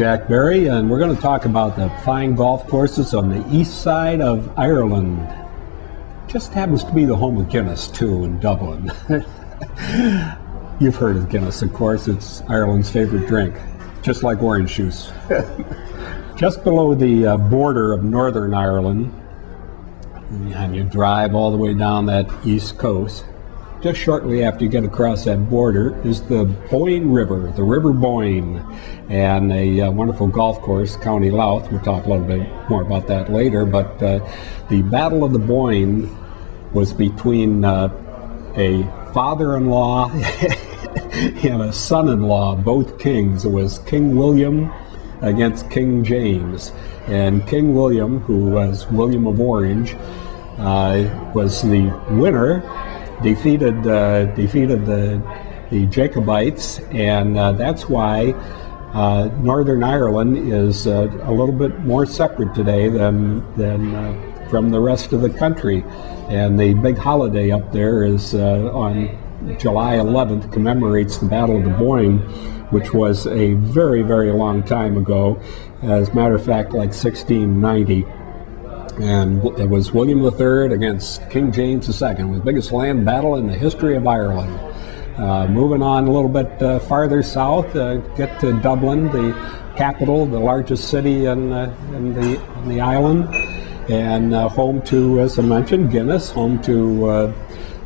Jack Berry, and we're going to talk about the fine golf courses on the east side of Ireland. Just happens to be the home of Guinness, too, in Dublin. You've heard of Guinness, of course. It's Ireland's favorite drink, just like orange juice. Just below the border of Northern Ireland, and you drive all the way down that east coast, just shortly after you get across that border is the Boyne River, the River Boyne, and a wonderful golf course, County Louth. We'll talk a little bit more about that later, but the Battle of the Boyne was between a father-in-law and a son-in-law, both kings. It was King William against King James, and King William, who was William of Orange, was the winner. Defeated the Jacobites, and that's why Northern Ireland is a little bit more separate today than from the rest of the country. And the big holiday up there is on July 11th, commemorates the Battle of the Boyne, which was a very, very long time ago. As a matter of fact, like 1690. And it was William III against King James II. It was the biggest land battle in the history of Ireland. Moving on a little bit farther south, get to Dublin, the capital, the largest city in the island, and home to, as I mentioned, Guinness, home to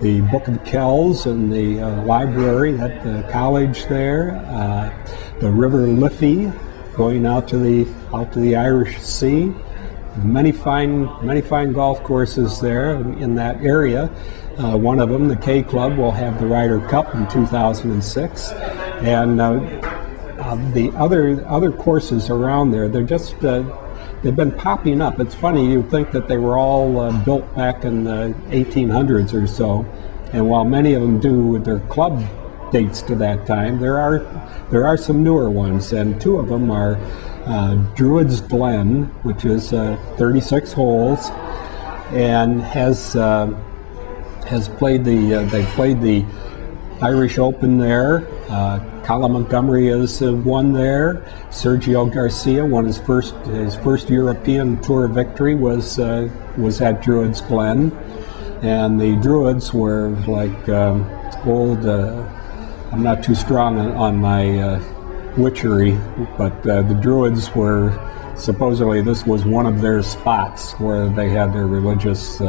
the Book of Kells and the library at the college there, the River Liffey, going out to the Irish Sea. Many fine golf courses there in that area. One of them, the K Club, will have the Ryder Cup in 2006, and the other courses around there, they've been popping up. It's funny, you'd think that they were all built back in the 1800s or so, and while many of them do with their club dates to that time, there are some newer ones, and two of them are Druids Glen, which is 36 holes, and has played the Irish Open there. Colin Montgomery has won there. Sergio Garcia won his first European Tour victory was at Druids Glen, and the Druids were like old. I'm not too strong on my witchery, but the Druids were, supposedly this was one of their spots where they had their religious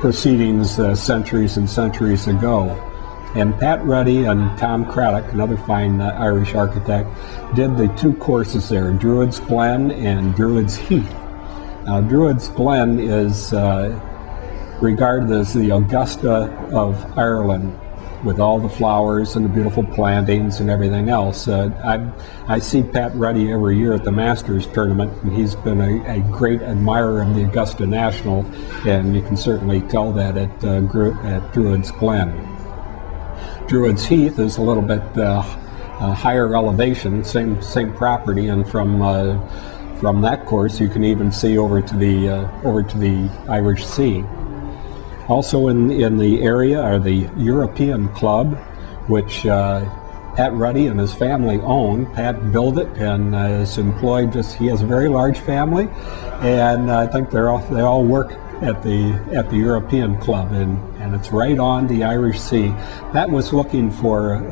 proceedings centuries and centuries ago. And Pat Ruddy and Tom Craddock, another fine Irish architect, did the two courses there, Druids Glen and Druids Heath. Now, Druids Glen is regarded as the Augusta of Ireland, with all the flowers and the beautiful plantings and everything else. I see Pat Ruddy every year at the Masters tournament, and he's been a great admirer of the Augusta National, and you can certainly tell that at Druids Glen. Druids Heath is a little bit higher elevation, same property, and from that course you can even see over to the Irish Sea. Also in the area are the European Club, which Pat Ruddy and his family own. Pat built it and is employed. He has a very large family, and I think they all work at the European Club, and it's right on the Irish Sea. That was looking for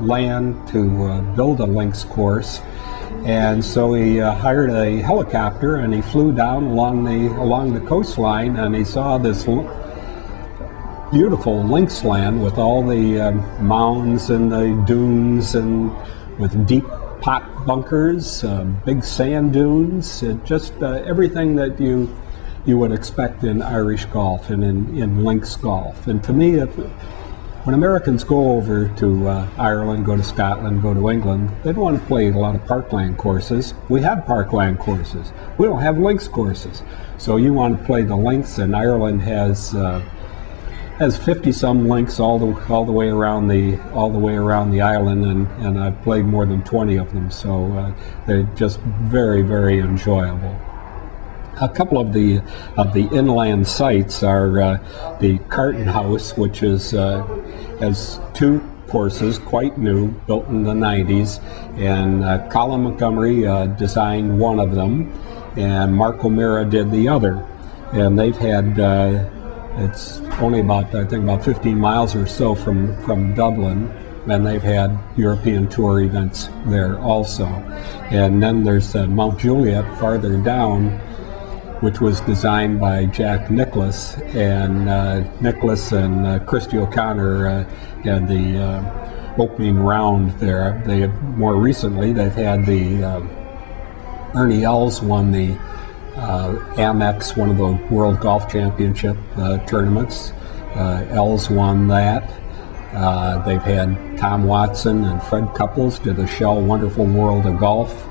land to build a links course. And so he hired a helicopter, and he flew down along the coastline, and he saw this beautiful links land with all the mounds and the dunes, and with deep pot bunkers, big sand dunes, just everything that you would expect in Irish golf and in links golf. And to me, when Americans go over to Ireland, go to Scotland, go to England, they don't want to play a lot of parkland courses. We have parkland courses. We don't have links courses. So you want to play the links, and Ireland has 50-some links all the way around the island, and I've played more than 20 of them. So they're just very, very enjoyable. A couple of the inland sites are the Carton House, which has two courses, quite new, built in the 90s, and Colin Montgomery designed one of them, and Mark O'Meara did the other. And they've had, it's only about, I think, about 15 miles or so from Dublin, and they've had European tour events there also. And then there's Mount Juliet farther down, which was designed by Jack Nicklaus, and Nicklaus and Christy O'Connor had the opening round there. They have, more recently, they've had the Ernie Els won the Amex, one of the World Golf Championship tournaments. Els won that. They've had Tom Watson and Fred Couples did the Shell Wonderful World of Golf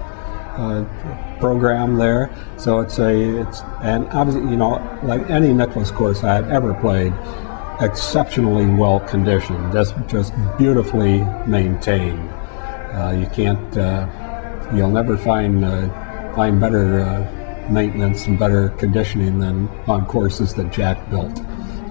program there. So and obviously, you know, like any Nicklaus course I've ever played, exceptionally well conditioned, just beautifully maintained. You can't, you'll never find better maintenance and better conditioning than on courses that Jack built.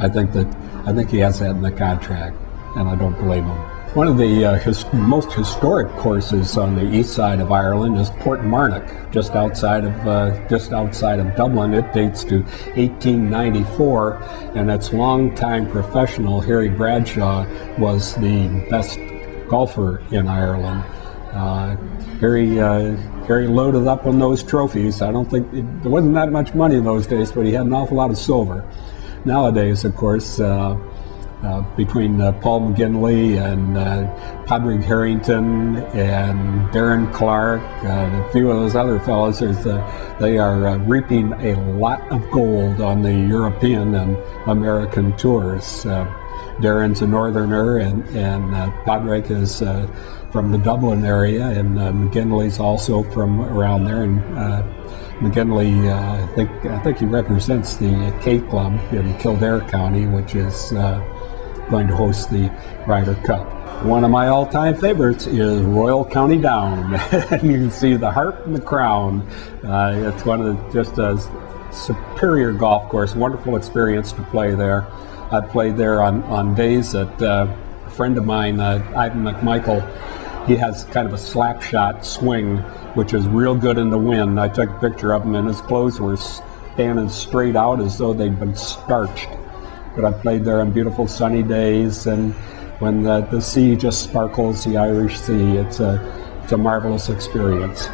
I think he has that in the contract, and I don't blame him. One of the most historic courses on the east side of Ireland is Portmarnock, just outside of Dublin. It dates to 1894, and its longtime professional Harry Bradshaw was the best golfer in Ireland. Harry loaded up on those trophies. I don't think there wasn't that much money in those days, but he had an awful lot of silver. Nowadays, of course, between Paul McGinley and Padraig Harrington and Darren Clark and a few of those other fellows, they are reaping a lot of gold on the European and American tours. Darren's a northerner, and Padraig is from the Dublin area, and McGinley's also from around there. And McGinley, I think he represents the K Club in Kildare County, which is going to host the Ryder Cup. One of my all-time favorites is Royal County Down. And you can see the harp and the crown. It's one of just a superior golf course, wonderful experience to play there. I played there on days that a friend of mine, Ivan McMichael, he has kind of a slap shot swing, which is real good in the wind. I took a picture of him, and his clothes were standing straight out as though they'd been starched. But I played there on beautiful sunny days, and when the sea just sparkles, the Irish Sea, it's a marvelous experience.